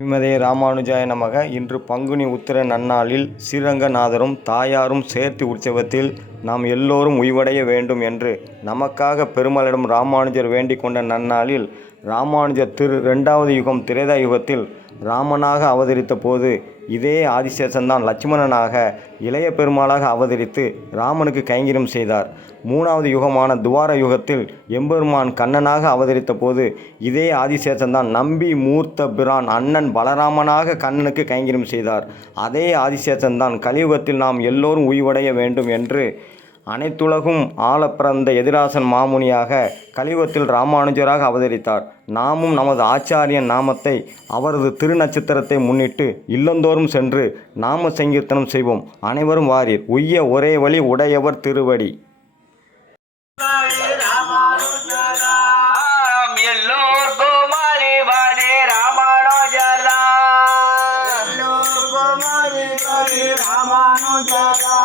ஸ்ரீமதே ராமானுஜாய நமக. இன்று பங்குனி உத்திர நன்னாளில் ஸ்ரீரங்கநாதரும் தாயாரும் சேர்த்தி உற்சவத்தில் நாம் எல்லோரும் உய்வடைய வேண்டும் என்று நமக்காக பெருமாளிடம் ராமானுஜர் வேண்டிக் கொண்ட நன்னாளில் ராமானுஜர் திரு ரெண்டாவது யுகம் திரேதா யுகத்தில் ராமனாக அவதரித்த போது இதே ஆதிசேஷன்தான் லட்சுமணனாக இளைய பெருமாளாக அவதரித்து ராமனுக்கு கைங்கரியம் செய்தார். மூணாவது யுகமான துவார யுகத்தில் எம்பெருமான் கண்ணனாக அவதரித்த போது இதே ஆதிசேஷன்தான் நம்பி மூர்த்த பிரான் அண்ணன் பலராமனாக கண்ணனுக்கு கைங்கரியம் செய்தார். அதே ஆதிசேஷன்தான் கலியுகத்தில் நாம் எல்லோரும் உய்வடைய வேண்டும் என்று அனைத்துலகும் ஆள பிறந்த எதிராசன் மாமுனியாக கலியுகத்தில் ராமானுஜராக அவதரித்தார். நாமும் நமது ஆச்சாரியன் நாமத்தை அவரது திருநட்சத்திரத்தை முன்னிட்டு இல்லந்தோறும் சென்று நாம சங்கீர்த்தனம் செய்வோம். அனைவரும் வாரீர். உய்ய ஒரே வழி உடையவர் திருவடி. ராமானுஜரா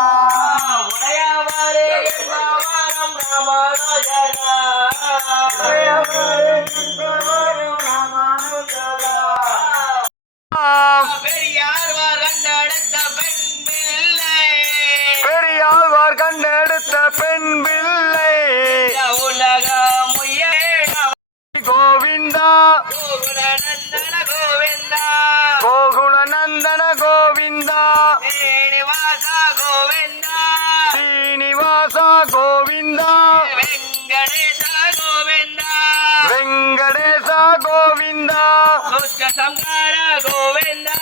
గోగుణ నందన గోవింద. శ్రీనివాస గోవింద. శ్రీనివాస గోవింద. వెంకటేశ గోవింద. వెంకటేశ గోవింద. సంహార గోవింద.